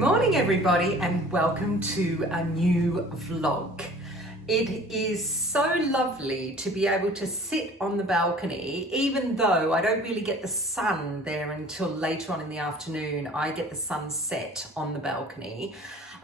morning everybody, and welcome to a new vlog. It is so lovely to be able to sit on the balcony, even though I don't really get the sun there until later on in the afternoon. I get the sunset on the balcony.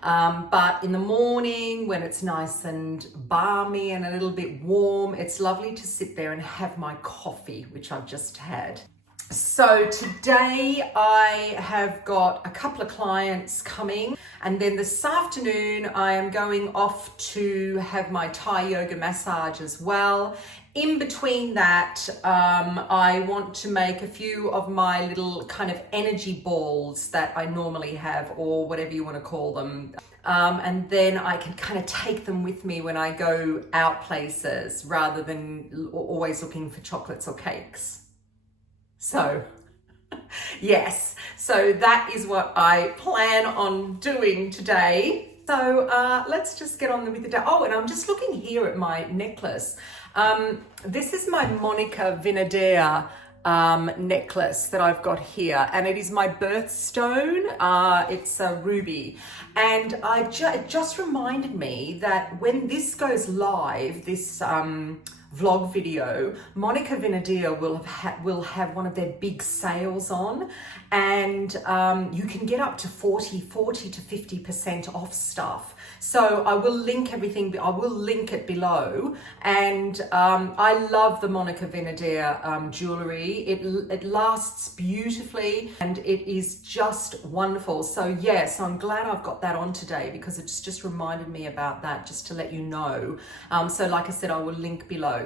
But in the morning when it's nice and balmy and a little bit warm, it's lovely to sit there and have my coffee, which I've just had. So today I have got a couple of clients coming, and then this afternoon I am going off to have my Thai yoga massage as well. In between that, I want to make a few of my little kind of energy balls that I normally have, or whatever you want to call them. And then I can kind of take them with me when I go out places, rather than always looking for chocolates or cakes. So yes, so that is what I plan on doing today. So let's just get on with the day. Oh, and I'm just looking here at my necklace. This is my Monica Vinader necklace that I've got here, and it is my birthstone. It's a ruby, and it just reminded me that when this goes live, this vlog video, Monica Vinader will have one of their big sales on, and you can get up to 40 to 50% off stuff. So I will link everything, I will link it below. And I love the Monica Vinader jewelry. It lasts beautifully and it is just wonderful. So yes, I'm glad I've got that on today, because it's just reminded me about that, just to let you know. So like I said, I will link below.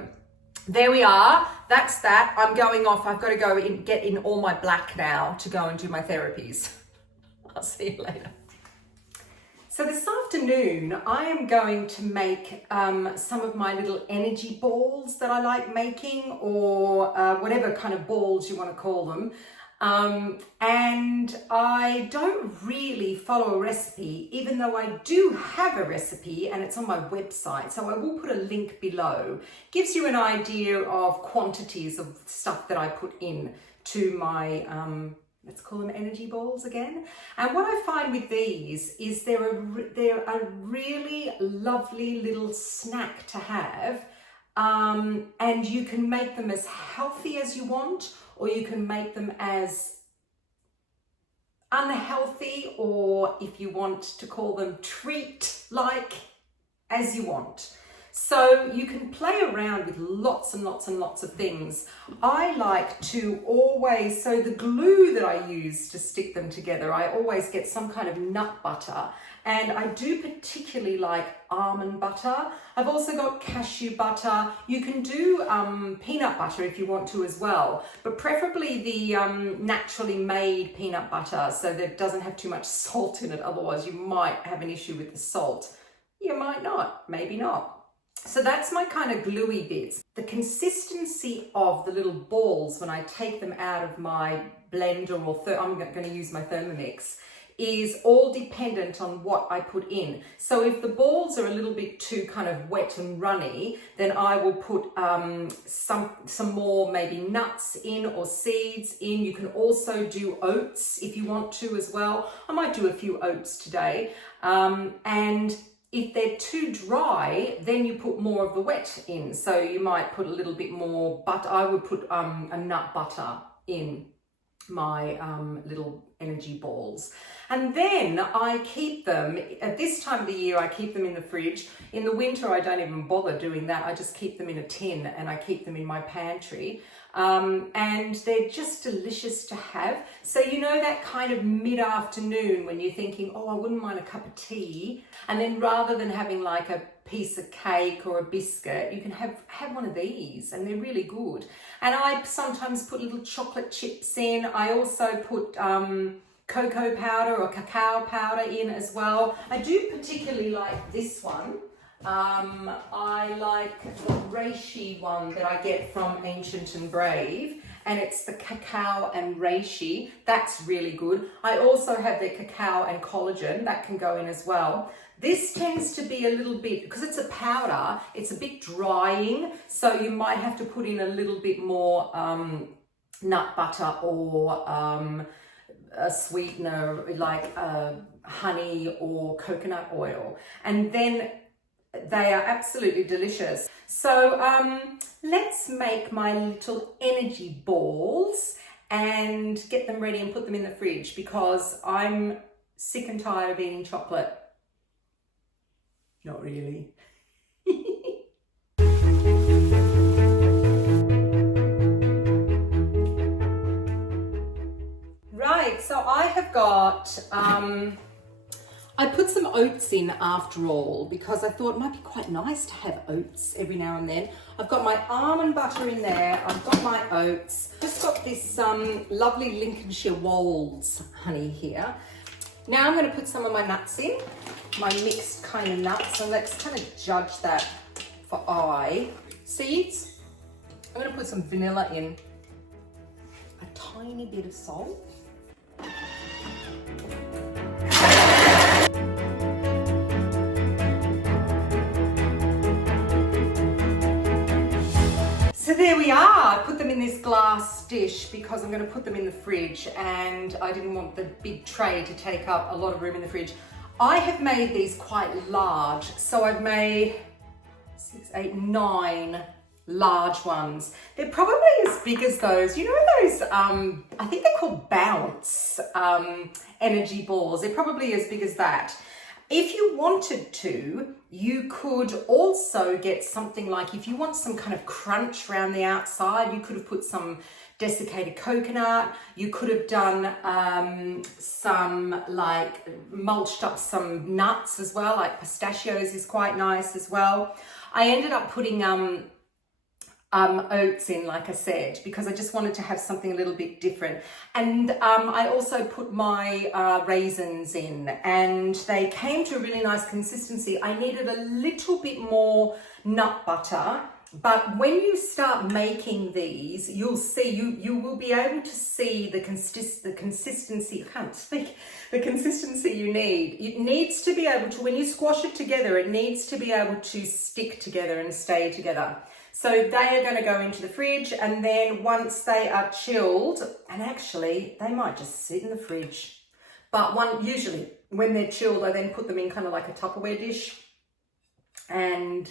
There we are, that's that. I'm going off. I've got to go get in all my black now to go and do my therapies. I'll see you later. So this afternoon, I am going to make some of my little energy balls that I like making, or whatever kind of balls you want to call them. And I don't really follow a recipe, even though I do have a recipe and it's on my website. So I will put a link below. Gives you an idea of quantities of stuff that I put in to my let's call them energy balls again. And what I find with these is they're a really lovely little snack to have. And you can make them as healthy as you want, or you can make them as unhealthy, or if you want to call them treat-like, as you want. So you can play around with lots and lots and lots of things. I like to always, so the glue that I use to stick them together, I always get some kind of nut butter. And I do particularly like almond butter. I've also got cashew butter. You can do peanut butter if you want to as well, but preferably the naturally made peanut butter, so that it doesn't have too much salt in it. Otherwise you might have an issue with the salt. You might not, maybe not. So that's my kind of gluey bits. The consistency of the little balls when I take them out of my blender, or I'm going to use my Thermomix, is all dependent on what I put in. So if the balls are a little bit too kind of wet and runny, then I will put some more maybe nuts in, or seeds in. You can also do oats if you want to as well. I might do a few oats today. And if they're too dry, then you put more of the wet in. So you might put a little bit more butter. I would put a nut butter in my little energy balls. And then I keep them, at this time of the year, I keep them in the fridge. In the winter, I don't even bother doing that. I just keep them in a tin, and I keep them in my pantry. And they're just delicious to have. So you know that kind of mid-afternoon when you're thinking, oh, I wouldn't mind a cup of tea. And then rather than having like a piece of cake or a biscuit, you can have one of these, and they're really good. And I sometimes put little chocolate chips in. I also put cocoa powder or cacao powder in as well. I do particularly like this one. I like the reishi one that I get from Ancient and Brave, and it's the cacao and reishi. That's really good. I also have their cacao and collagen that can go in as well. This tends to be a little bit, because it's a powder, it's a bit drying, so you might have to put in a little bit more nut butter, or a sweetener like honey or coconut oil, and then they are absolutely delicious. So let's make my little energy balls and get them ready and put them in the fridge, because I'm sick and tired of eating chocolate. Not really. Right, so I have got, I put some oats in after all, because I thought it might be quite nice to have oats every now and then. I've got my almond butter in there, I've got my oats, just got this lovely Lincolnshire Wolds honey here. Now I'm going to put some of my nuts in, my mixed kind of nuts, and let's kind of judge that for seeds. I'm going to put some vanilla in, a tiny bit of salt. So there we are. I put them in this glass dish because I'm going to put them in the fridge, and I didn't want the big tray to take up a lot of room in the fridge. I have made these quite large, so I've made 6, 8, 9 large ones. They're probably as big as those, you know those, I think they're called Bounce energy balls. They're probably as big as that. If you wanted to, you could also get something like, if you want some kind of crunch around the outside, you could have put some desiccated coconut. You could have done some, like, mulched up some nuts as well, like pistachios is quite nice as well. I ended up putting oats in, like I said, because I just wanted to have something a little bit different. And I also put my raisins in, and they came to a really nice consistency. I needed a little bit more nut butter, but when you start making these, you'll see, you will be able to see the consistency, I can't speak, the consistency you need. It needs to be able to, when you squash it together, it needs to be able to stick together and stay together. So they are going to go into the fridge, and then once they are chilled, and actually they might just sit in the fridge, but usually when they're chilled, I then put them in kind of like a Tupperware dish, and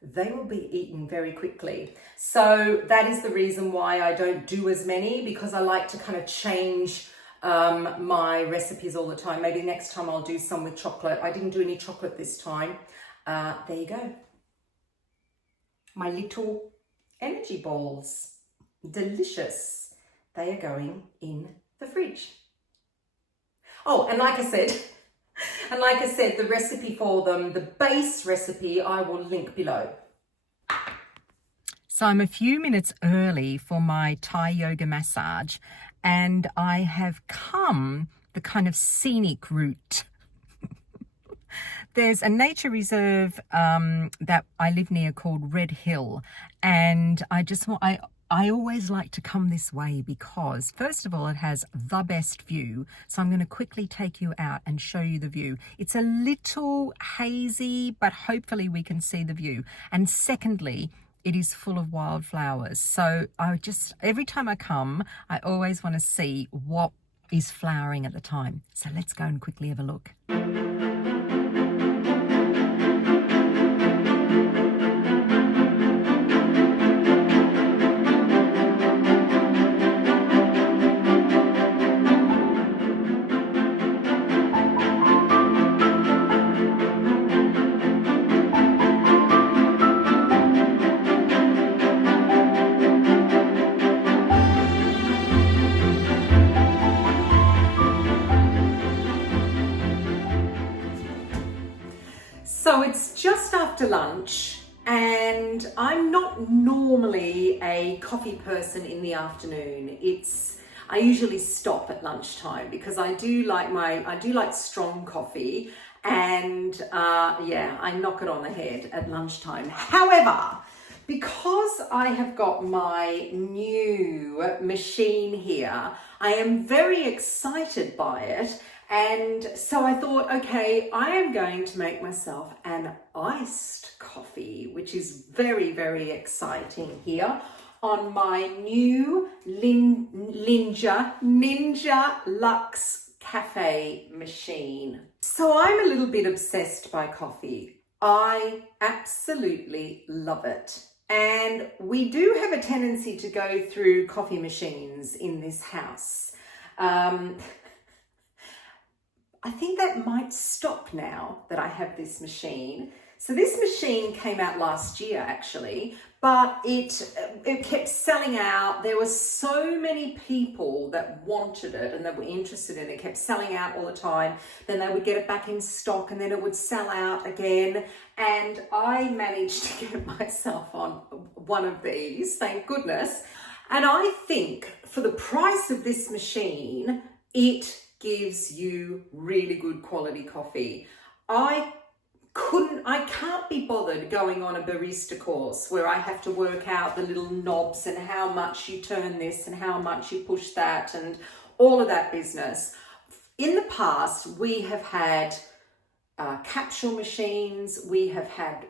they will be eaten very quickly. So that is the reason why I don't do as many, because I like to kind of change my recipes all the time. Maybe next time I'll do some with chocolate. I didn't do any chocolate this time. There you go. My little energy balls. Delicious. They are going in the fridge. Oh, and like I said, the recipe for them, the base recipe, I will link below. So I'm a few minutes early for my Thai yoga massage, and I have come the kind of scenic route. There's a nature reserve that I live near called Red Hill, and I always like to come this way because, first of all, it has the best view. So I'm going to quickly take you out and show you the view. It's a little hazy, but hopefully we can see the view. And secondly, it is full of wildflowers. So every time I come, I always want to see what is flowering at the time. So let's go and quickly have a look. So it's just after lunch, and I'm not normally a coffee person in the afternoon. I usually stop at lunchtime because I do like strong coffee, and I knock it on the head at lunchtime. However, because I have got my new machine here, I am very excited by it. And so I thought, okay, I am going to make myself an iced coffee, which is very, very exciting here on my new Ninja Luxe cafe machine. So I'm a little bit obsessed by coffee. I absolutely love it. And we do have a tendency to go through coffee machines in this house. I think that might stop now that I have this machine. So this machine came out last year actually, but it kept selling out. There were so many people that wanted it and that were interested in it. It kept selling out all the time. Then they would get it back in stock and then it would sell out again. And I managed to get myself on one of these, thank goodness. And I think for the price of this machine, it gives you really good quality coffee. I can't be bothered going on a barista course where I have to work out the little knobs and how much you turn this and how much you push that and all of that business. In the past, we have had capsule machines, we have had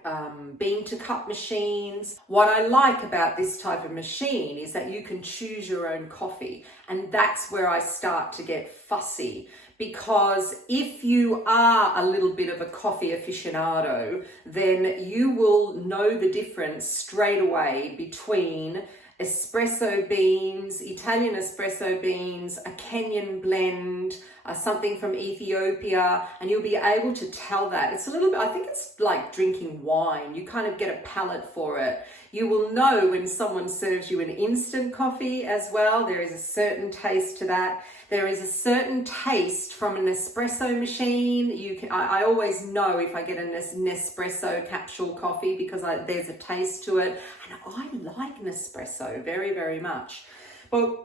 bean to cup machines. What I like about this type of machine is that you can choose your own coffee, and that's where I start to get fussy, because if you are a little bit of a coffee aficionado, then you will know the difference straight away between espresso beans, Italian espresso beans, a Kenyan blend, something from Ethiopia, and you'll be able to tell that. It's a little bit, I think it's like drinking wine. You kind of get a palate for it. You will know when someone serves you an instant coffee as well. There is a certain taste to that. There is a certain taste from an espresso machine. I always know if I get a Nespresso capsule coffee because there's a taste to it. And I like Nespresso very, very much. But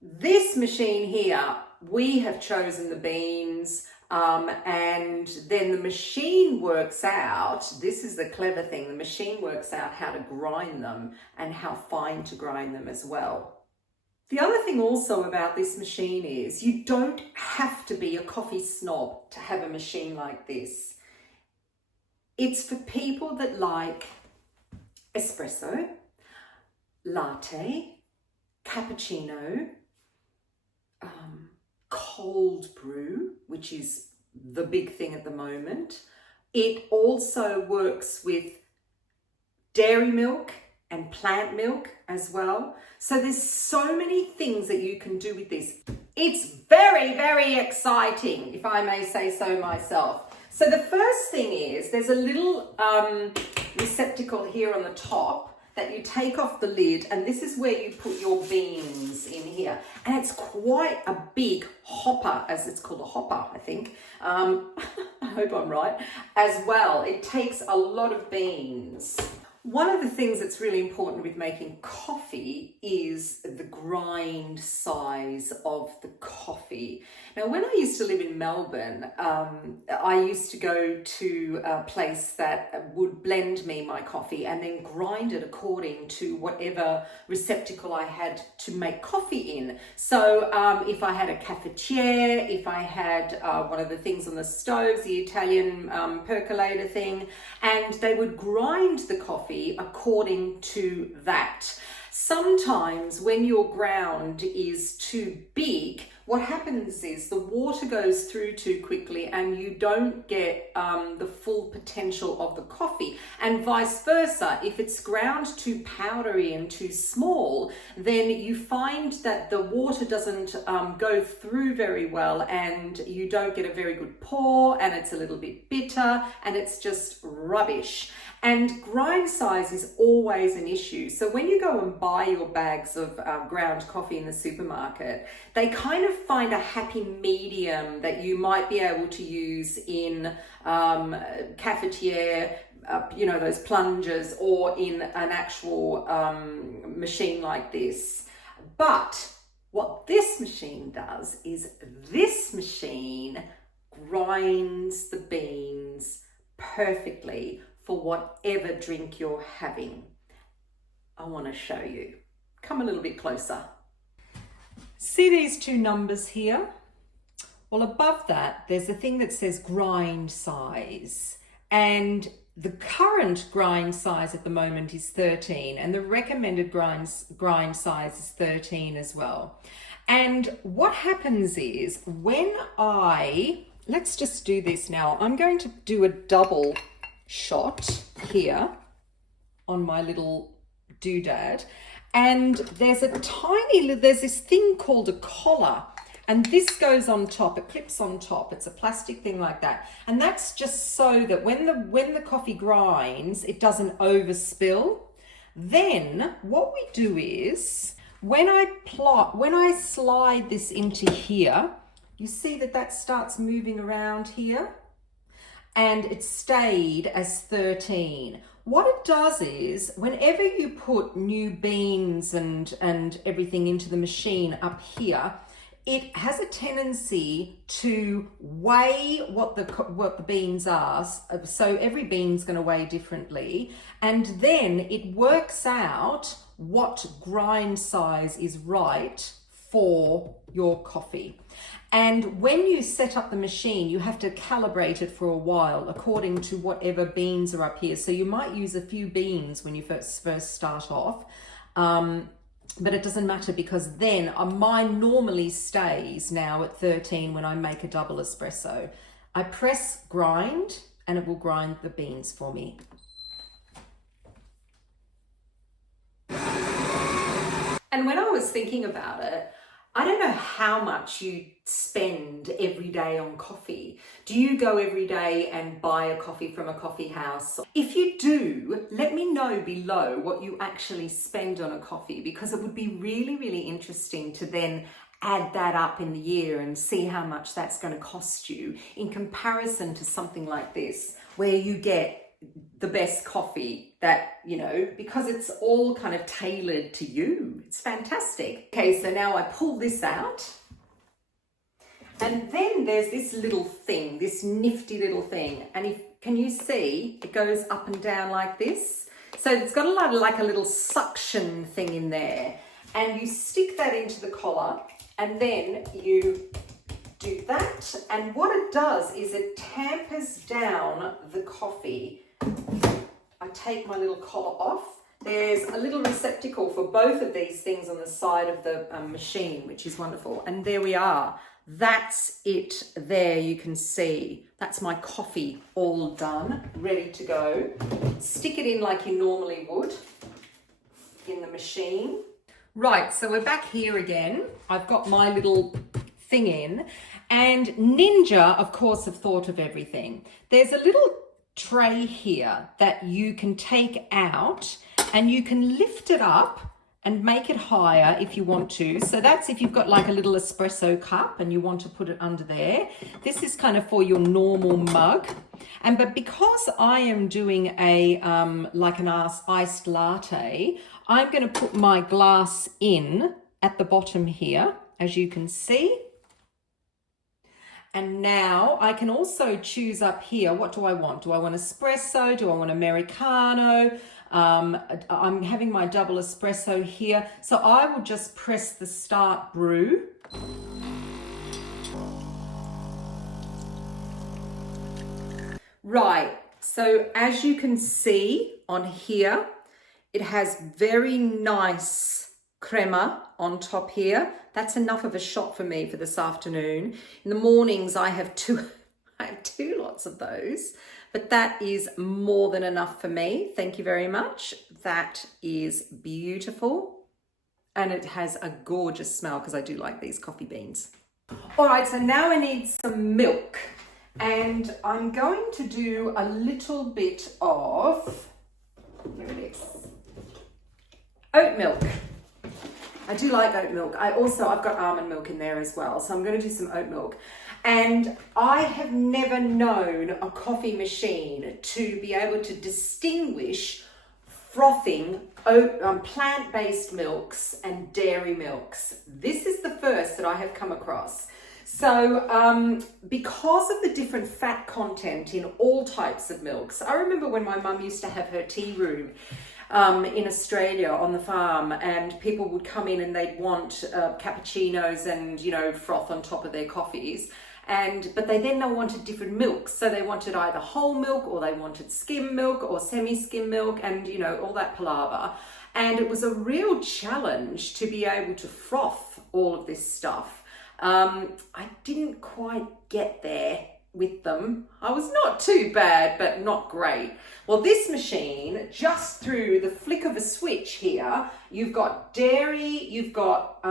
this machine here, we have chosen the beans, and then the machine works out, this is the clever thing, the machine works out how to grind them and how fine to grind them as well. The other thing also about this machine is you don't have to be a coffee snob to have a machine like this. It's for people that like espresso, latte, cappuccino, cold brew, which is the big thing at the moment. It also works with dairy milk and plant milk as well. So there's so many things that you can do with this. It's very, very exciting, if I may say so myself. So the first thing is there's a little receptacle here on the top that you take off the lid, and this is where you put your beans in here. And it's quite a big hopper, as it's called, a hopper, I think. I hope I'm right, as well. It takes a lot of beans. One of the things that's really important with making coffee is the grind size of the coffee. Now, when I used to live in Melbourne, I used to go to a place that would blend me my coffee and then grind it according to whatever receptacle I had to make coffee in. So if I had a cafetiere, if I had one of the things on the stoves, the Italian percolator thing, and they would grind the coffee according to that. Sometimes when your ground is too big, what happens is the water goes through too quickly and you don't get the full potential of the coffee, and vice versa. If it's ground too powdery and too small, then you find that the water doesn't go through very well and you don't get a very good pour, and it's a little bit bitter and it's just rubbish. And grind size is always an issue. So when you go and buy your bags of ground coffee in the supermarket, they kind of find a happy medium that you might be able to use in cafetiere, you know, those plungers, or in an actual machine like this. But what this machine does is this machine grinds the beans perfectly for whatever drink you're having. I want to show you. Come a little bit closer. See these two numbers here? Well, above that, there's a thing that says grind size. And the current grind size at the moment is 13, and the recommended grind size is 13 as well. And what happens is when let's just do this now. I'm going to do a double shot here on my little doodad. And there's this thing called a collar. And this goes on top, it clips on top. It's a plastic thing like that. And that's just so that when the coffee grinds, it doesn't overspill. Then what we do is, when I slide this into here, you see that starts moving around here, and it stayed as 13. What it does is, whenever you put new beans and everything into the machine up here, it has a tendency to weigh what the beans are. So every bean's going to weigh differently, and then it works out what grind size is right for your coffee. And when you set up the machine, you have to calibrate it for a while according to whatever beans are up here. So you might use a few beans when you first start off, but it doesn't matter, because then mine normally stays now at 13 when I make a double espresso. I press grind and it will grind the beans for me. And when I was thinking about it, I don't know how much you spend every day on coffee. Do you go every day and buy a coffee from a coffee house? If you do, let me know below what you actually spend on a coffee, because it would be really, really interesting to then add that up in the year and see how much that's going to cost you in comparison to something like this, where you get the best coffee that, you know, because it's all kind of tailored to you. It's fantastic. Okay, so now I pull this out, and then there's this little thing, this nifty little thing, and can you see it goes up and down like this? So it's got like a little suction thing in there, and you stick that into the collar, and then you do that, and what it does is it tampers down the coffee. I take my little collar off. There's a little receptacle for both of these things on the side of the machine, which is wonderful. And there we are. That's it there, you can see. That's my coffee all done, ready to go. Stick it in like you normally would in the machine. Right, so we're back here again. I've got my little thing in, and Ninja, of course, have thought of everything. There's a little tray here that you can take out, and you can lift it up and make it higher if you want to. So that's if you've got like a little espresso cup and you want to put it under there. This is kind of for your normal mug. But because I am doing a like an iced latte, I'm going to put my glass in at the bottom here, as you can see. And now I can also choose up here, what do I want? Do I want espresso? Do I want Americano? I'm having my double espresso here. So I will just press the start brew. Right, so as you can see on here, it has very nice crema on top here. That's enough of a shot for me for this afternoon. In the mornings, I have two lots of those, but that is more than enough for me. Thank you very much. That is beautiful. And it has a gorgeous smell, because I do like these coffee beans. All right, so now I need some milk, and I'm going to do a little bit of, here it is, oat milk. I do like oat milk. I've got almond milk in there as well. So I'm going to do some oat milk. And I have never known a coffee machine to be able to distinguish frothing plant-based milks and dairy milks. This is the first that I have come across. So because of the different fat content in all types of milks, I remember when my mum used to have her tea room in Australia on the farm, and people would come in and they'd want cappuccinos and, you know, froth on top of their coffees. But they then wanted different milks. So they wanted either whole milk, or they wanted skim milk or semi-skim milk, and, you know, all that palaver. And it was a real challenge to be able to froth all of this stuff. I didn't quite get there with them. I was not too bad, but not great. Well, this machine, just through the flick of a switch here, you've got dairy, you've got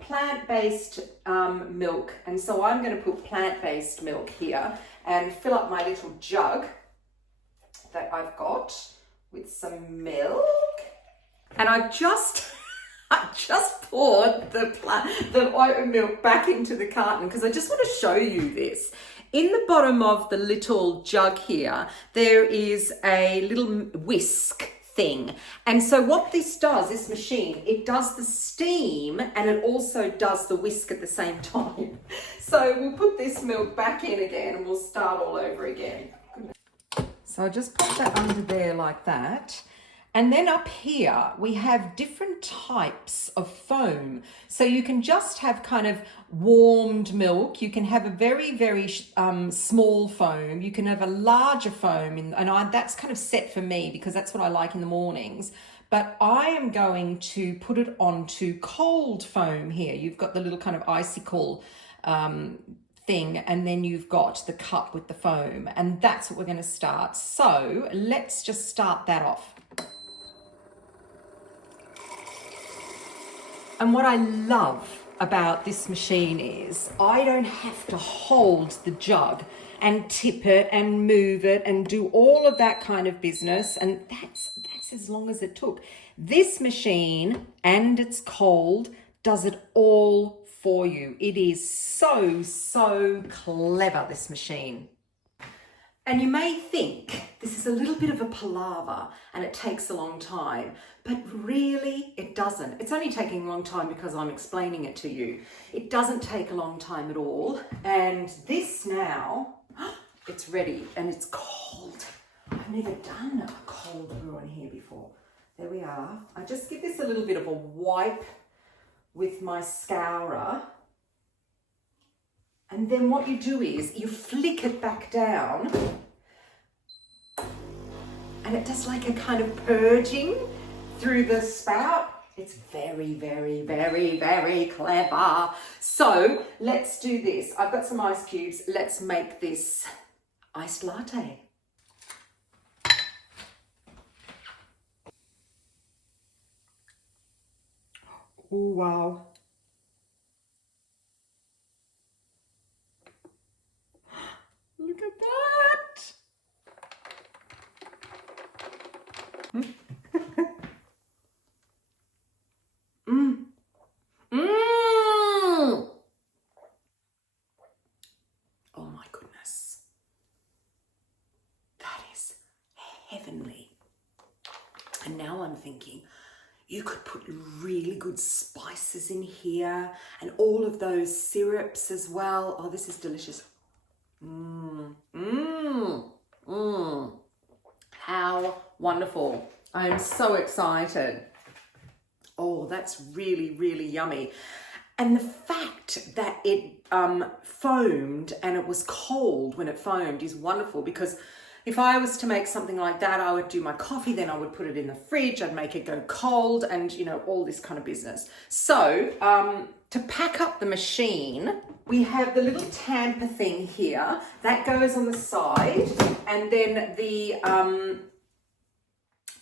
plant-based milk, and so I'm going to put plant-based milk here and fill up my little jug that I've got with some milk. And I've just poured the oat milk back into the carton because I just want to show you this. In the bottom of the little jug here, there is a little whisk thing. And so what this does, this machine, it does the steam and it also does the whisk at the same time. So we'll put this milk back in again and we'll start all over again. So I just put that under there like that. And then up here, we have different types of foam. So you can just have kind of warmed milk. You can have a very, very small foam. You can have a larger foam. That's kind of set for me because that's what I like in the mornings. But I am going to put it onto cold foam here. You've got the little kind of icicle thing, and then you've got the cup with the foam. And that's what we're going to start. So let's just start that off. And what I love about this machine is I don't have to hold the jug and tip it and move it and do all of that kind of business. And that's as long as it took. This machine, and it's cold, does it all for you. It is so clever, this machine. And you may think this is a little bit of a palaver and it takes a long time, but really it doesn't. It's only taking a long time because I'm explaining it to you. It doesn't take a long time at all. And this now, it's ready and it's cold. I've never done a cold brew on here before. There we are. I just give this a little bit of a wipe with my scourer. And then what you do is you flick it back down and it does like a kind of purging through the spout. It's very clever. So let's do this. I've got some ice cubes. Let's make this iced latte. Oh, wow. Look at that. Oh my goodness. That is heavenly. And now I'm thinking, you could put really good spices in here and all of those syrups as well. Oh, this is delicious. How wonderful. I am so excited. Oh, that's really yummy. And the fact that it foamed and it was cold when it foamed is wonderful, because if I was to make something like that, I would do my coffee, then I would put it in the fridge, I'd make it go cold, and you know, all this kind of business. So to pack up the machine, we have the little tamper thing here that goes on the side, and then the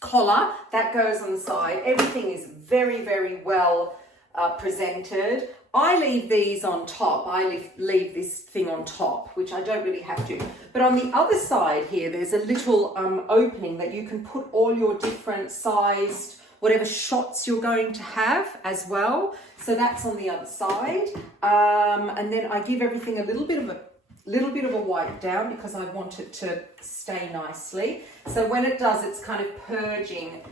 collar that goes on the side. Everything is very well presented. I leave these on top. I leave this thing on top, which I don't really have to. But on the other side here, there's a little opening that you can put all your different sized, whatever shots you're going to have as well. So that's on the other side. And then I give everything a little bit of a wipe down because I want it to stay nicely. So when it does, it's kind of purging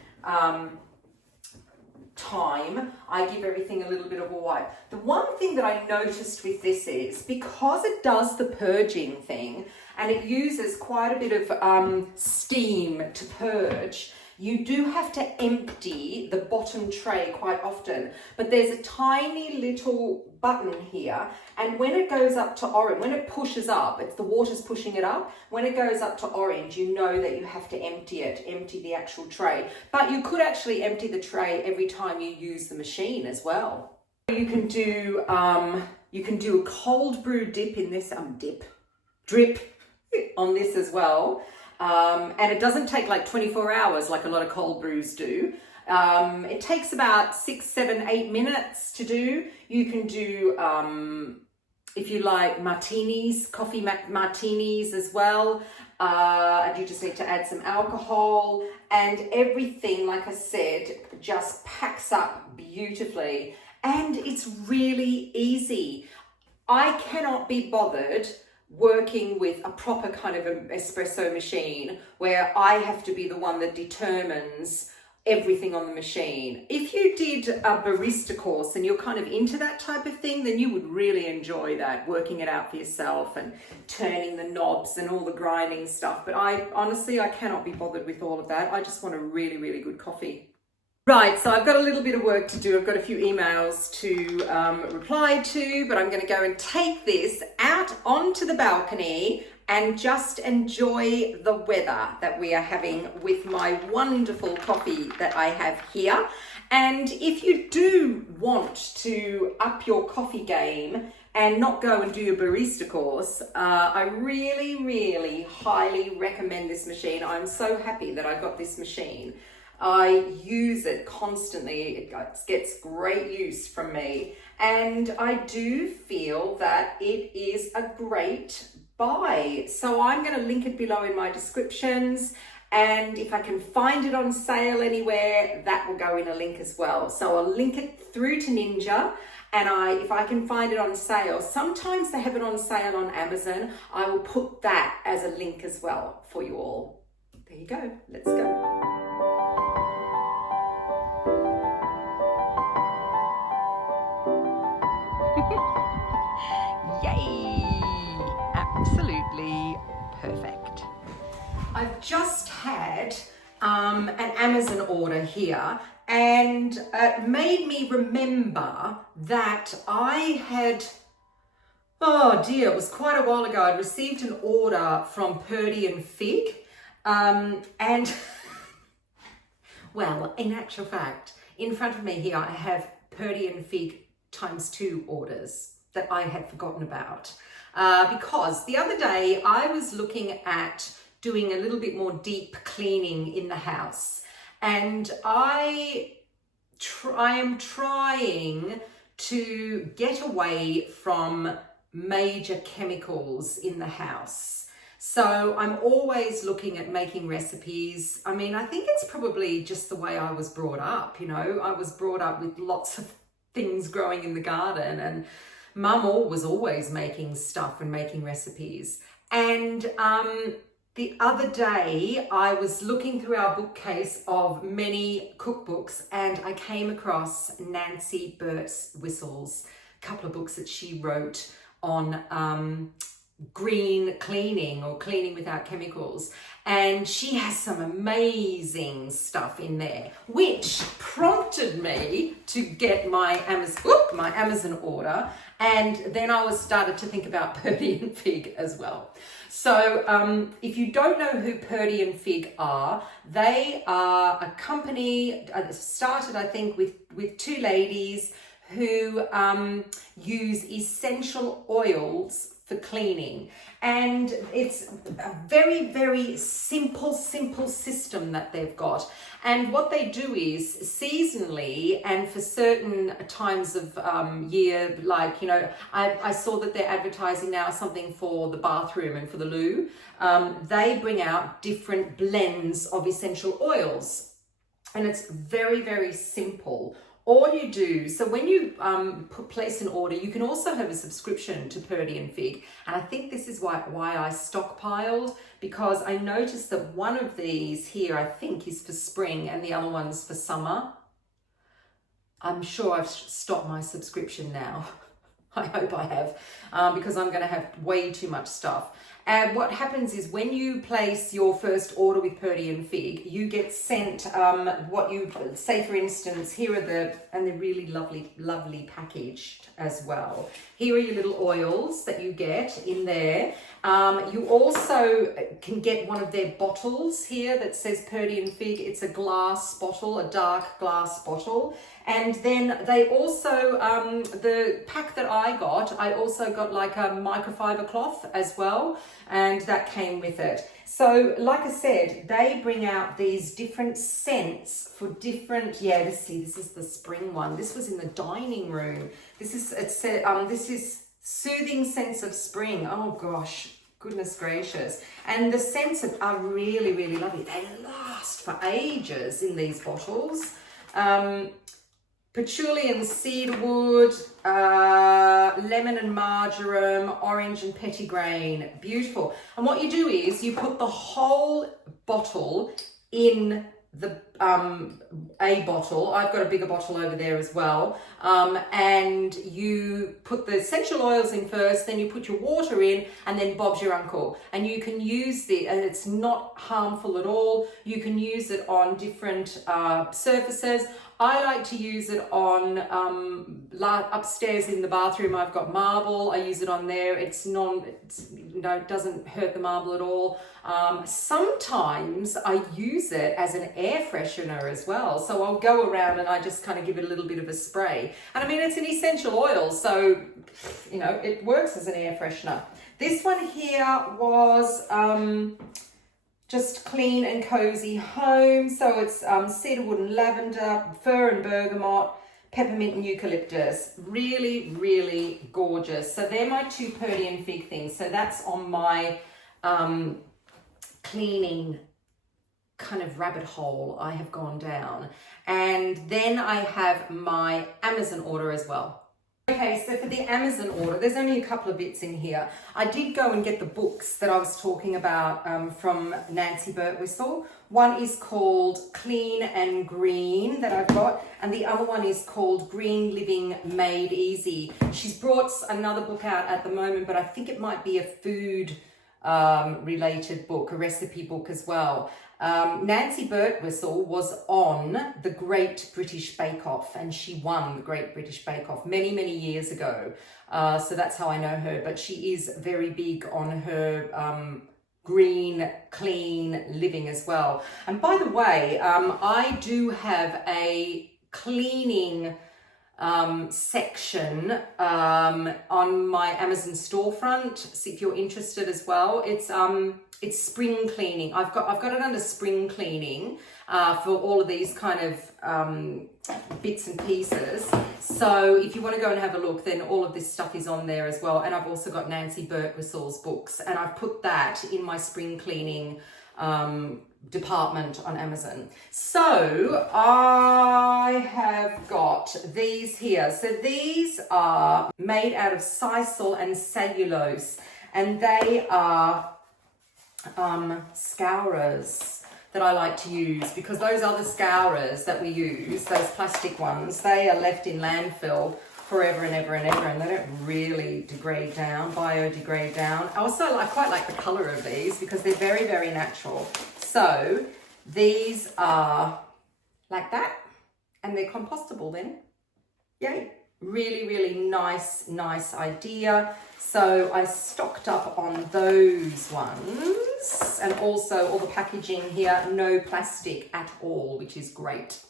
time, I give everything a little bit of a wipe. The one thing that I noticed with this is, because it does the purging thing and it uses quite a bit of steam to purge, you do have to empty the bottom tray quite often. But there's a tiny little button here, and when it goes up to orange, when it pushes up, it's the water's pushing it up. When it goes up to orange, you know that you have to empty the actual tray. But you could actually empty the tray every time you use the machine as well. You can do a cold brew dip in this, drip on this as well. And it doesn't take like 24 hours like a lot of cold brews do. It takes about 6, 7, 8 minutes to do. You can do, if you like, martinis, coffee martinis as well. And you just need to add some alcohol, and everything, like I said, just packs up beautifully. And it's really easy. I cannot be bothered working with a proper kind of an espresso machine where I have to be the one that determines everything on the machine. If you did a barista course and you're kind of into that type of thing, then you would really enjoy that, working it out for yourself and turning the knobs and all the grinding stuff. But I honestly cannot be bothered with all of that. I just want a really, really good coffee. Right, so I've got a little bit of work to do. I've got a few emails to reply to, but I'm going to go and take this out onto the balcony and just enjoy the weather that we are having with my wonderful coffee that I have here. And if you do want to up your coffee game and not go and do your barista course, I really, really highly recommend this machine. I'm so happy that I got this machine. I use it constantly. It gets great use from me, and I do feel that it is a great buy. So I'm going to link it below in my descriptions, and if I can find it on sale anywhere, that will go in a link as well. So I'll link it through to Ninja, and if I can find it on sale, sometimes they have it on sale on Amazon, I will put that as a link as well for you all. There you go. Let's go. Yay! Absolutely perfect. I've just had an Amazon order here, and it made me remember that I had, oh dear, it was quite a while ago, I'd received an order from 𝑃𝑢𝑟𝑑𝑖 and well, in actual fact, in front of me here I have 𝑃𝑢𝑟𝑑𝑖 ×2 orders that I had forgotten about, because the other day I was looking at doing a little bit more deep cleaning in the house, and I am trying to get away from major chemicals in the house. So I'm always looking at making recipes. I mean, I think it's probably just the way I was brought up, you know. I was brought up with lots of things growing in the garden, and Mum was always making stuff and making recipes. And the other day I was looking through our bookcase of many cookbooks, and I came across Nancy Birtwissel's couple of books that she wrote on green cleaning, or cleaning without chemicals, and she has some amazing stuff in there, which prompted me to get my Amazon order. And then I started to think about 𝑃𝑢𝑟𝑑𝑖 as well. So if you don't know who 𝑃𝑢𝑟𝑑𝑖 are, they are a company started, I think, with two ladies who use essential oils for cleaning. And it's a very, very simple system that they've got. And what they do is seasonally, and for certain times of year, like, you know, I saw that they're advertising now something for the bathroom and for the loo. They bring out different blends of essential oils, and it's very, very simple. All you do, so when you place an order, you can also have a subscription to 𝑃𝑢𝑟𝑑𝑖, and I think this is why I stockpiled, because I noticed that one of these here, I think, is for spring and the other one's for summer. I'm sure I've stopped my subscription now. I hope I have, because I'm going to have way too much stuff. And what happens is when you place your first order with Purdy and Fig, you get sent what you say, for instance, here are and they're really lovely packaged as well. Here are your little oils that you get in there. You also can get one of their bottles here that says Purdy and Fig. It's a glass bottle, a dark glass bottle. And then they also, the pack that I also got like a microfiber cloth as well, and that came with it. So like I said, they bring out these different scents for different, this is the spring one. This was in the dining room. This is Soothing Scents of Spring. Oh gosh, goodness gracious. And the scents are really lovely. They last for ages in these bottles. Patchouli and cedarwood, lemon and marjoram, orange and petitgrain. Beautiful. And what you do is you put the whole bottle in the a bottle. I've got a bigger bottle over there as well. And you put the essential oils in first, then you put your water in, and then Bob's your uncle. And you can use and it's not harmful at all. You can use it on different surfaces. I like to use it on upstairs in the bathroom. I've got marble. I use it on there. It doesn't hurt the marble at all. Sometimes I use it as an air freshener as well. So I'll go around and I just kind of give it a little bit of a spray. And I mean, it's an essential oil, so it works as an air freshener. This one here was just Clean and Cozy Home. So it's cedarwood and lavender, fir and bergamot, peppermint and eucalyptus. Really gorgeous. So they're my two Purdy and Fig things. So that's on my cleaning kind of rabbit hole I have gone down. And then I have my Amazon order as well. Okay, so for the Amazon order, there's only a couple of bits in here. I did go and get the books that I was talking about from Nancy Birtwistle. One is called Clean and Green that I've got, and the other one is called Green Living Made Easy. She's brought another book out at the moment, but I think it might be a food related book, a recipe book as well. Nancy Birtwistle was on the Great British Bake Off, and she won the Great British Bake Off many years ago. So that's how I know her, but she is very big on her green, clean living as well. And by the way, I do have a cleaning section on my Amazon storefront, so if you're interested as well. It's spring cleaning. I've got it under spring cleaning for all of these kind of bits and pieces. So if you want to go and have a look, then all of this stuff is on there as well. And I've also got Nancy Birtwistle's books, and I've put that in my spring cleaning department on Amazon. So I have got these here. So these are made out of sisal and cellulose, and they are scourers that I like to use, because those other scourers that we use, those plastic ones, they are left in landfill forever and ever and ever, and they don't really degrade down, biodegrade down. Also, I quite like the color of these because they're very natural. So these are like that, and they're compostable then. Yay. Really nice idea. So I stocked up on those ones, and also all the packaging here, no plastic at all, which is great.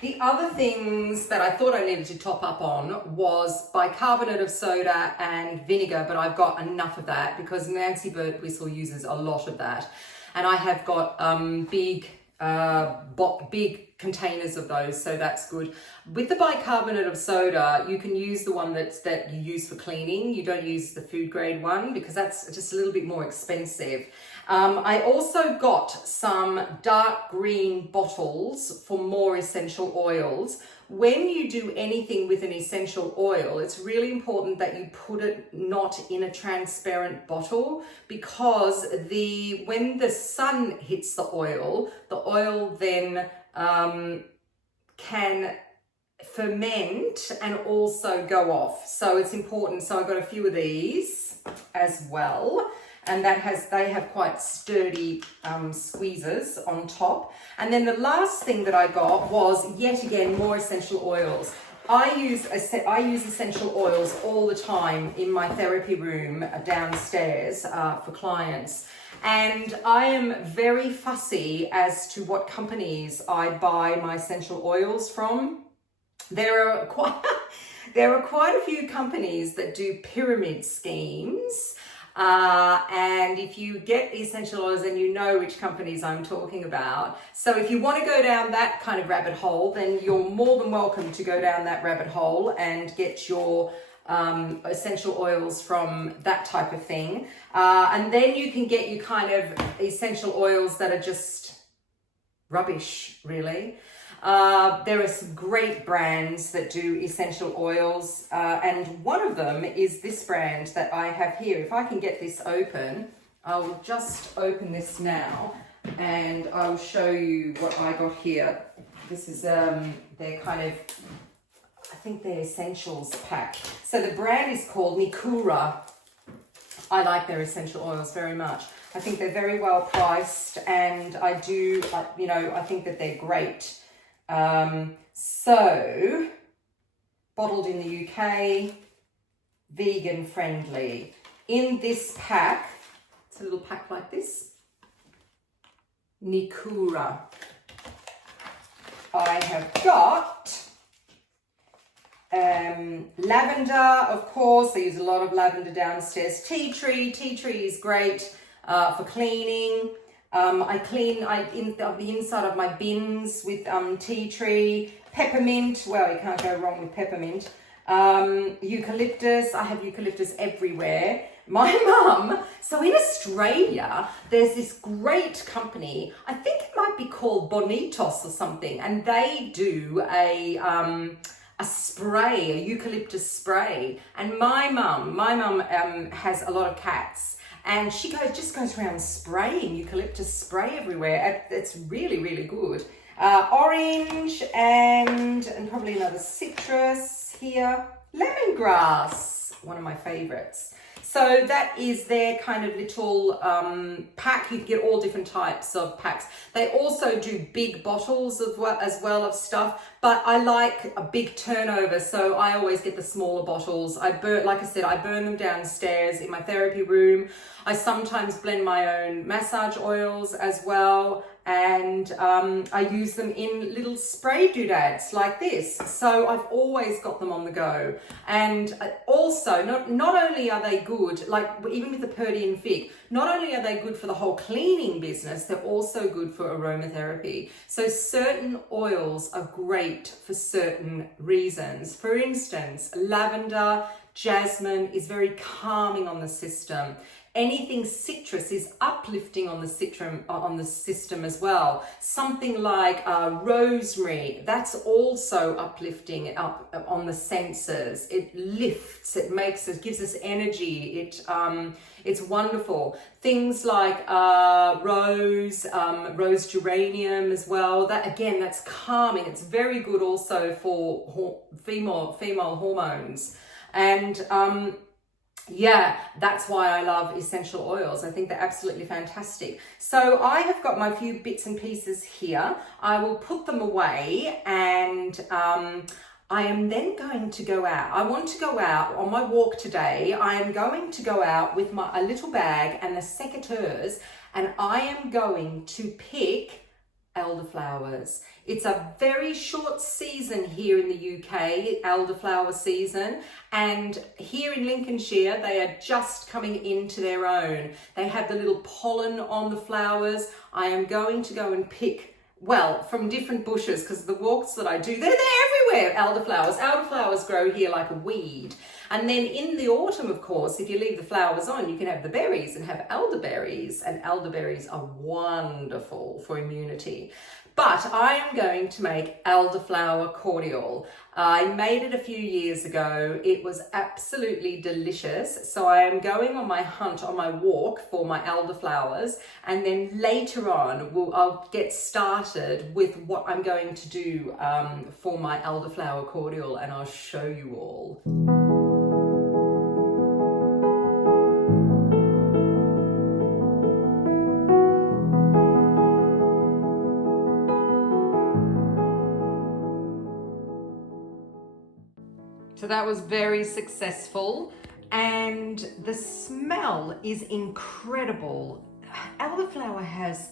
The other things that I thought I needed to top up on was bicarbonate of soda and vinegar, but I've got enough of that because Nancy Birtwistle uses a lot of that. And I have got big containers of those, so that's good. With the bicarbonate of soda, you can use the one that you use for cleaning. You don't use the food grade one because that's just a little bit more expensive. I also got some dark green bottles for more essential oils. When you do anything with an essential oil, it's really important that you put it not in a transparent bottle, because when the sun hits the oil then can ferment and also go off. So it's important. So I've got a few of these as well. And they have quite sturdy squeezers on top. And then the last thing that I got was, yet again, more essential oils. I use essential oils all the time in my therapy room downstairs for clients. And I am very fussy as to what companies I buy my essential oils from. There are quite a few companies that do pyramid schemes. And if you get essential oils, then you know which companies I'm talking about. So if you want to go down that kind of rabbit hole, then you're more than welcome to go down that rabbit hole and get your essential oils from that type of thing. And then you can get your kind of essential oils that are just rubbish, really. There are some great brands that do essential oils, and one of them is this brand that I have here. If I can get this open, I'll just open this now and I'll show you what I got here. This is their kind of, I think their essentials pack. So the brand is called 𝙒𝙖𝙢. I like their essential oils very much. I think they're very well priced, and I think that they're great. So bottled in the UK, vegan friendly. In this pack, it's a little pack like this, 𝙒𝙖𝙢. I have got lavender, of course. I use a lot of lavender downstairs. Tea tree is great for cleaning. I clean the inside of my bins with tea tree. Peppermint, well, you can't go wrong with peppermint. Eucalyptus, I have eucalyptus everywhere. My mum, so in Australia, there's this great company, I think it might be called Bonitos or something, and they do a spray, a eucalyptus spray. And my mum has a lot of cats, and she just goes around spraying eucalyptus spray everywhere. It's really, really good. Orange and probably another citrus here. Lemongrass, one of my favorites. So that is their kind of little pack. You can get all different types of packs. They also do big bottles as well of stuff, but I like a big turnover, so I always get the smaller bottles. Like I said, I burn them downstairs in my therapy room. I sometimes blend my own massage oils as well, and I use them in little spray doodads like this. So I've always got them on the go. And also, not only are they good, like even with the Purdy and Fig, not only are they good for the whole cleaning business, they're also good for aromatherapy. So certain oils are great for certain reasons. For instance, lavender, jasmine is very calming on the system. Anything citrus is uplifting on the system as well. Something like rosemary, that's also uplifting up on the senses. It lifts, it gives us energy. It's wonderful. Things like rose geranium as well. That again, that's calming. It's very good also for female hormones. And yeah, that's why I love essential oils. I think they're absolutely fantastic. So I have got my few bits and pieces here. I will put them away, and I am then going to go out. I want to go out on my walk today. I am going to go out with a little bag and the secateurs, and I am going to pick elderflowers. It's a very short season here in the UK, elderflower season, and here in Lincolnshire they are just coming into their own. They have the little pollen on the flowers. I am going to go and pick, well, from different bushes, because the walks that I do, they're everywhere, elderflowers. Elderflowers grow here like a weed. And then in the autumn, of course, if you leave the flowers on, you can have the berries and have elderberries, and elderberries are wonderful for immunity. But I am going to make elderflower cordial. I made it a few years ago. It was absolutely delicious. So I am going on my hunt, on my walk for my elderflowers, and then later on I'll get started with what I'm going to do for my elderflower cordial, and I'll show you all. So that was very successful, and the smell is incredible. Elderflower has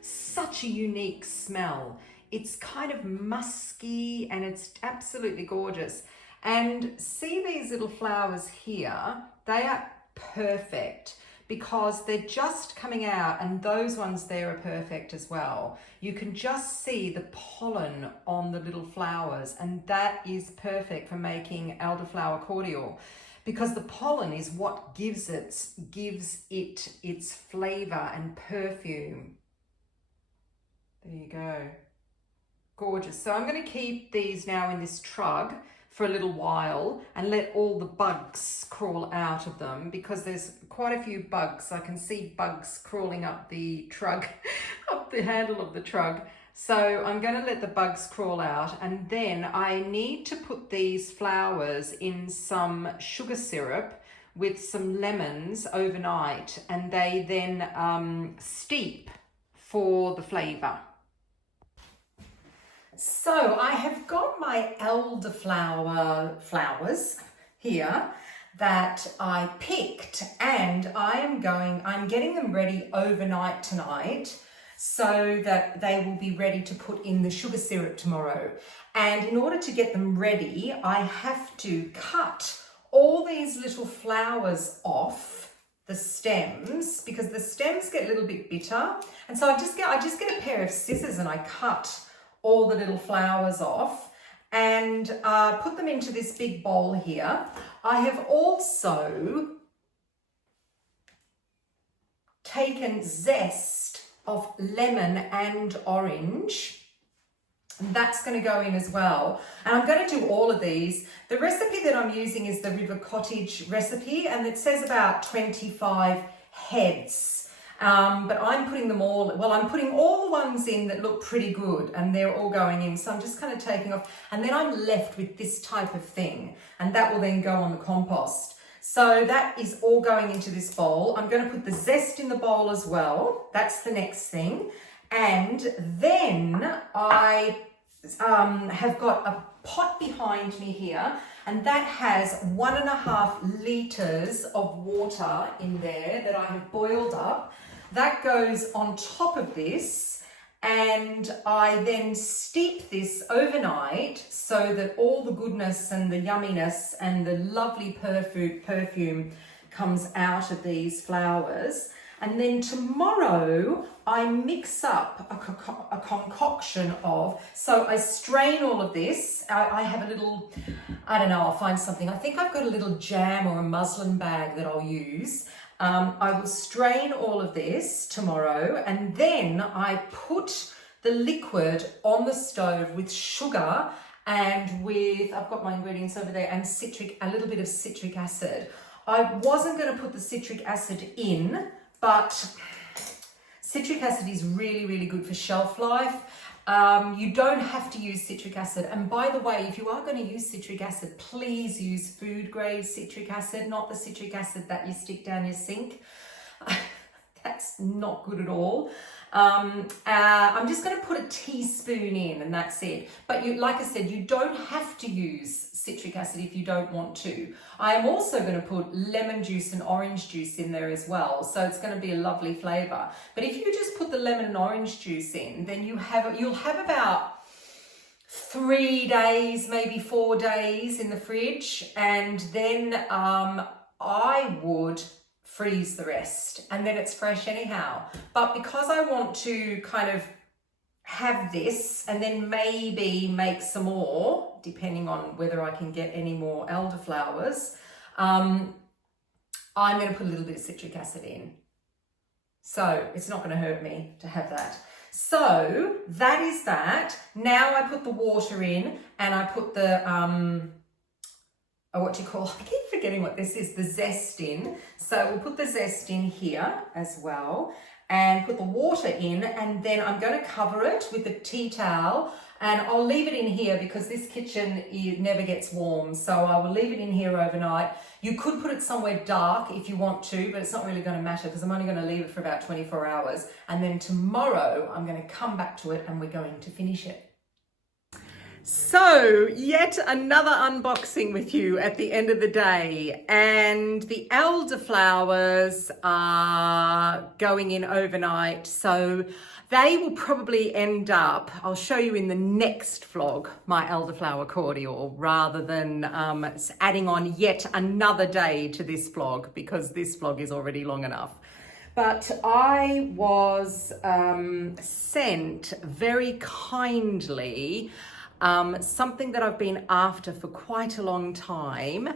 such a unique smell. It's kind of musky and it's absolutely gorgeous. And see these little flowers here? They are perfect because they're just coming out, and those ones there are perfect as well. You can just see the pollen on the little flowers, and that is perfect for making elderflower cordial because the pollen is what gives it its flavor and perfume. There you go. Gorgeous. So I'm going to keep these now in this trug for a little while and let all the bugs crawl out of them, because there's quite a few bugs. I can see bugs crawling up the trug, up the handle of the trug. So I'm going to let the bugs crawl out, and then I need to put these flowers in some sugar syrup with some lemons overnight, and they then steep for the flavor. So I have got my elderflower flowers here that I picked, and I'm getting them ready overnight tonight so that they will be ready to put in the sugar syrup tomorrow. And in order to get them ready, I have to cut all these little flowers off the stems, because the stems get a little bit bitter. And so I just get a pair of scissors and I cut all the little flowers off and put them into this big bowl here. I have also taken zest of lemon and orange. That's going to go in as well. And I'm going to do all of these. The recipe that I'm using is the 𝑽𝒊𝒂𝒕𝒖𝒓𝒆𝒅 recipe, and it says about 25 heads. But I'm putting them all, well, I'm putting all the ones in that look pretty good, and they're all going in. So I'm just kind of taking off, and then I'm left with this type of thing, and that will then go on the compost. So that is all going into this bowl. I'm going to put the zest in the bowl as well. That's the next thing. And then I have got a pot behind me here, and that has 1.5 litres of water in there that I have boiled up. That goes on top of this, and I then steep this overnight so that all the goodness and the yumminess and the lovely perfume comes out of these flowers. And then tomorrow I mix up a concoction of, so I strain all of this. I have a little, I don't know, I'll find something. I think I've got a little jam or a muslin bag that I'll use. I will strain all of this tomorrow, and then I put the liquid on the stove with sugar and with, I've got my ingredients over there, and a little bit of citric acid. I wasn't going to put the citric acid in, but citric acid is really, really good for shelf life. You don't have to use citric acid. And by the way, if you are going to use citric acid, please use food grade citric acid, not the citric acid that you stick down your sink. That's not good at all. I'm just going to put a teaspoon in, and that's it. But like I said, you don't have to use citric acid if you don't want to. I am also going to put lemon juice and orange juice in there as well, so it's going to be a lovely flavour. But if you just put the lemon and orange juice in, then you'll have about 3 days, maybe 4 days in the fridge, and then I would freeze the rest, and then it's fresh anyhow. But because I want to kind of have this and then maybe make some more, depending on whether I can get any more elderflowers, I'm going to put a little bit of citric acid in. So it's not going to hurt me to have that. So that is that. Now I put the water in and I put the, I keep forgetting what this is, the zest in. So we'll put the zest in here as well and put the water in, and then I'm going to cover it with the tea towel, and I'll leave it in here because this kitchen never gets warm. So I will leave it in here overnight. You could put it somewhere dark if you want to, but it's not really going to matter because I'm only going to leave it for about 24 hours. And then tomorrow I'm going to come back to it and we're going to finish it. So yet another unboxing with you at the end of the day, and the elderflowers are going in overnight, so they will probably end up, I'll show you in the next vlog, my elderflower cordial, rather than adding on yet another day to this vlog, because this vlog is already long enough. But I was sent very kindly something that I've been after for quite a long time,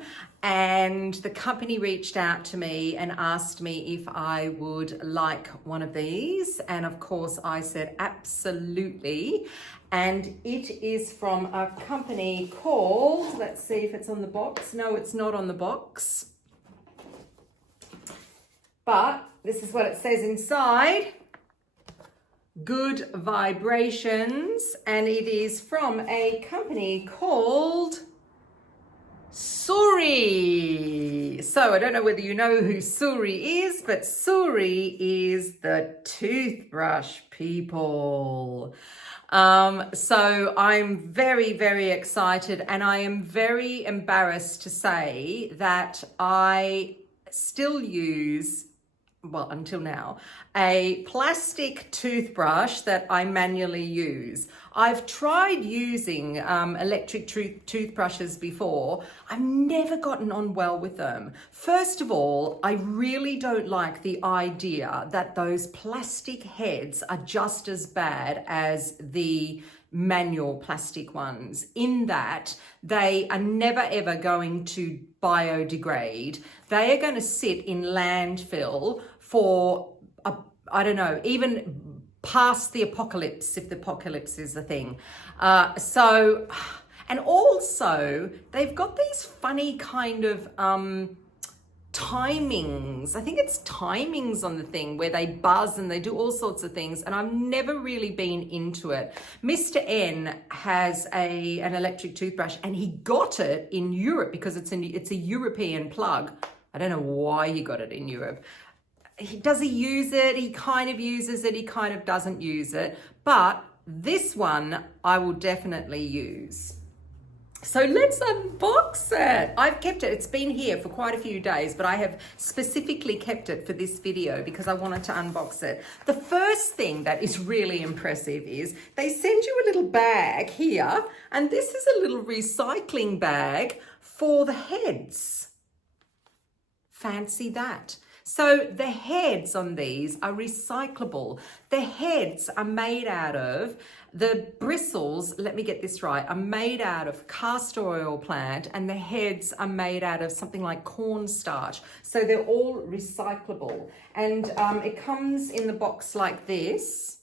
and the company reached out to me and asked me if I would like one of these, and of course I said absolutely. And it is from a company called, let's see if it's on the box. No, it's not on the box, but this is what it says inside. Good Vibrations, and it is from a company called 𝙒𝙖𝙀. So I don't know whether you know who 𝙒𝙀 is, but 𝙒𝙀 is the toothbrush people. So I'm very, very excited, and I am very embarrassed to say that I still use, well, until now, a plastic toothbrush that I manually use. I've tried using electric toothbrushes before. I've never gotten on well with them. First of all, I really don't like the idea that those plastic heads are just as bad as the manual plastic ones, in that they are never ever going to biodegrade. They are going to sit in landfill for, I don't know, even past the apocalypse, if the apocalypse is a thing. And also they've got these funny kind of timings. I think it's timings on the thing where they buzz and they do all sorts of things, and I've never really been into it. Mr. N has an electric toothbrush, and he got it in Europe because it's a European plug. I don't know why he got it in Europe. Does he use it? He kind of uses it, he kind of doesn't use it. But this one I will definitely use. So let's unbox it. I've kept it, it's been here for quite a few days, but I have specifically kept it for this video because I wanted to unbox it. The first thing that is really impressive is they send you a little bag here, and this is a little recycling bag for the heads. Fancy that. So the heads on these are recyclable. The heads are made out of, the bristles, let me get this right, are made out of castor oil plant, and the heads are made out of something like cornstarch. So they're all recyclable. And it comes in the box like this.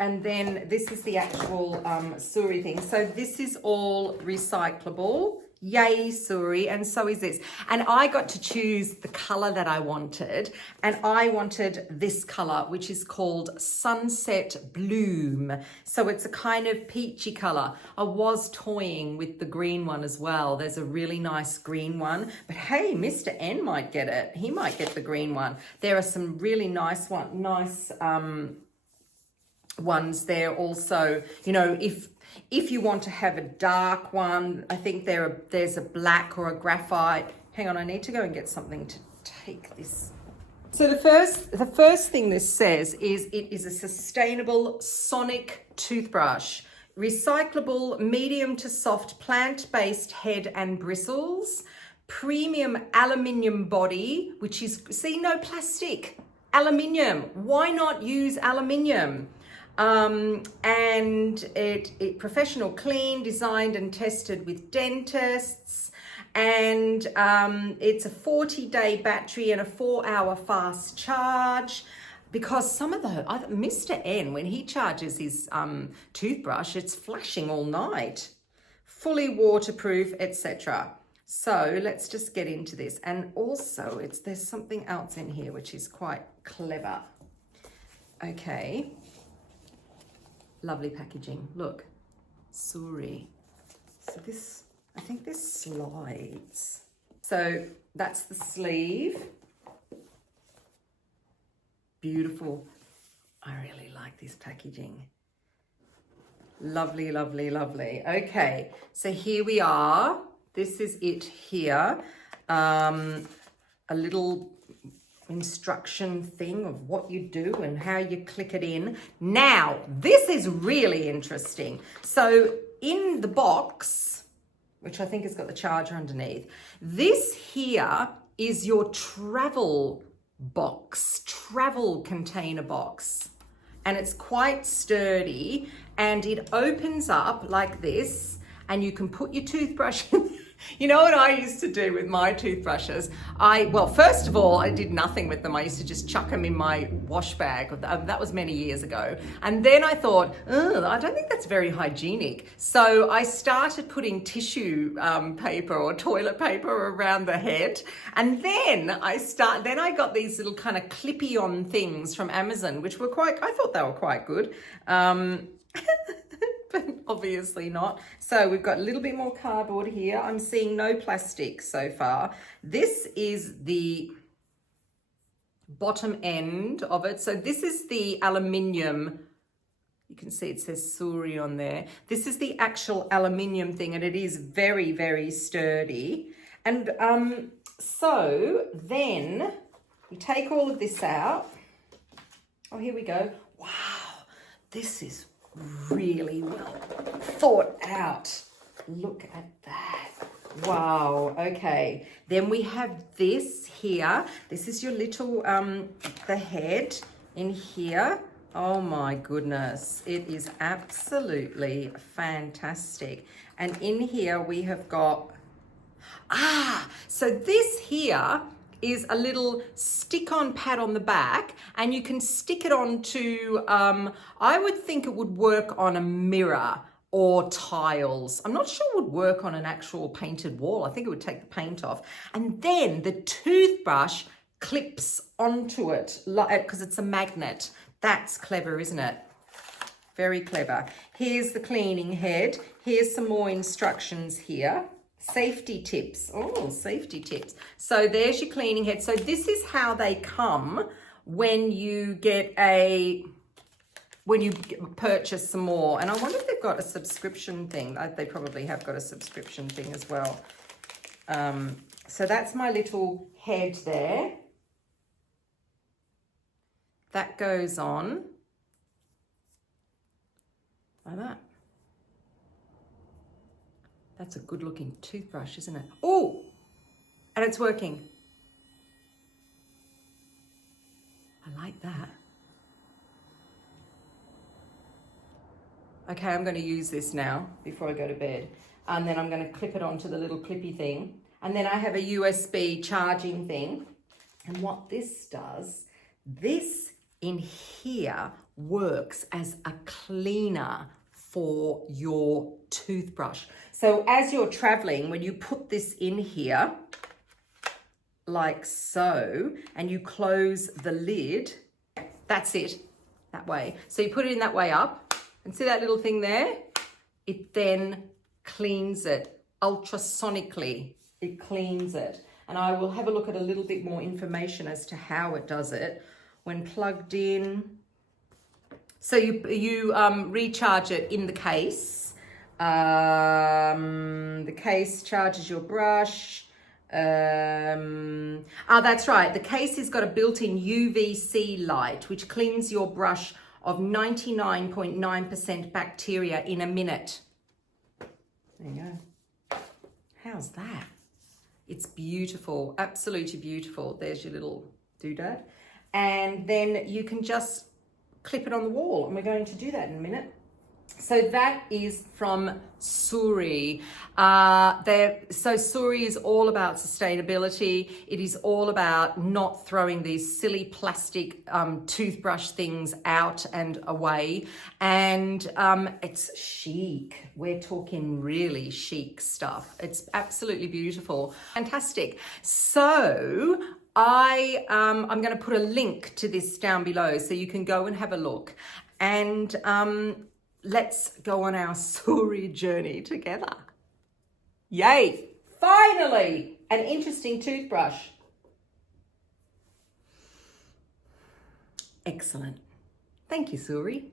And then this is the actual 𝙒𝙀 thing. So this is all recyclable. Yay, 𝙒𝙀, and so is this. And I got to choose the color that I wanted, and I wanted this color, which is called Sunset Bloom. So it's a kind of peachy color. I was toying with the green one as well. There's a really nice green one, but hey, Mr. N might get it. He might get the green one. There are some really nice ones there also. You know, if you want to have a dark one, I think there's a black or a graphite. Hang on, I need to go and get something to take this. So the first thing this says is it is a sustainable sonic toothbrush, recyclable medium to soft plant-based head and bristles, premium aluminium body, which is, see, no plastic, aluminium. Why not use aluminium? And it professional clean, designed and tested with dentists, and it's a 40-day battery and a 4-hour fast charge. because some of the, Mr. N, when he charges his toothbrush, it's flashing all night. Fully waterproof, etc. So let's just get into this. And also there's something else in here which is quite clever. Okay. Lovely packaging. Look. 𝙒𝙖𝙩. So this, I think this slides. So that's the sleeve. Beautiful. I really like this packaging. Lovely, lovely, lovely. Okay, so here we are. This is it here. A little instruction thing of what you do and how you click it in. Now, this is really interesting. So in the box, which I think has got the charger underneath, this here is your travel box, travel container box. And it's quite sturdy and it opens up like this and you can put your toothbrush in. You know what I used to do with my toothbrushes? Well, first of all, I did nothing with them. I used to just chuck them in my wash bag. That was many years ago. And then I thought, I don't think that's very hygienic. So I started putting tissue paper or toilet paper around the head. And then I got these little kind of clippy-on things from Amazon, which were I thought they were quite good. But obviously not. So we've got a little bit more cardboard here. I'm seeing no plastic so far. This is the bottom end of it. So this is the aluminium. You can see it says 𝙒𝙗𝙗 on there. This is the actual aluminium thing and it is very, very sturdy. And so then we take all of this out. Oh, here we go. Wow, this is really well thought out. Look at that. Wow. Okay, then we have this here. This is your little the head in here. Oh my goodness, it is absolutely fantastic. And in here we have got so this here is a little stick-on pad on the back and you can stick it onto, I would think it would work on a mirror or tiles. I'm not sure it would work on an actual painted wall. I think it would take the paint off. And then the toothbrush clips onto it because it's a magnet. That's clever, isn't it? Very clever. Here's the cleaning head. Here's some more instructions here. Safety tips. Oh, safety tips. So there's your cleaning head. So this is how they come when you purchase some more. And I wonder if they've got a subscription thing. They probably have got a subscription thing as well. So that's my little head there. That goes on like that. That's a good looking toothbrush, isn't it? Oh, and it's working. I like that. Okay, I'm going to use this now before I go to bed. And then I'm going to clip it onto the little clippy thing. And then I have a USB charging thing. And what this does, this in here works as a cleaner for your toothbrush. So as you're traveling, when you put this in here, like so, and you close the lid, that's it, that way. So you put it in that way up, and see that little thing there? It then cleans it ultrasonically. It cleans it. And I will have a look at a little bit more information as to how it does it. When plugged in, so you recharge it in the case. The case charges your brush. That's right. The case has got a built-in UVC light, which cleans your brush of 99.9% bacteria in a minute. There you go. How's that? It's beautiful, absolutely beautiful. There's your little doodad. And then you can just clip it on the wall, and we're going to do that in a minute. So that is from 𝙒𝙖𝙩. So 𝙒𝙗 is all about sustainability. It is all about not throwing these silly plastic toothbrush things out and away. And it's chic. We're talking really chic stuff. It's absolutely beautiful. Fantastic. So I'm going to put a link to this down below so you can go and have a look. And let's go on our 𝙒𝙗 journey together. Yay! Finally, an interesting toothbrush. Excellent. Thank you, 𝙒𝙗.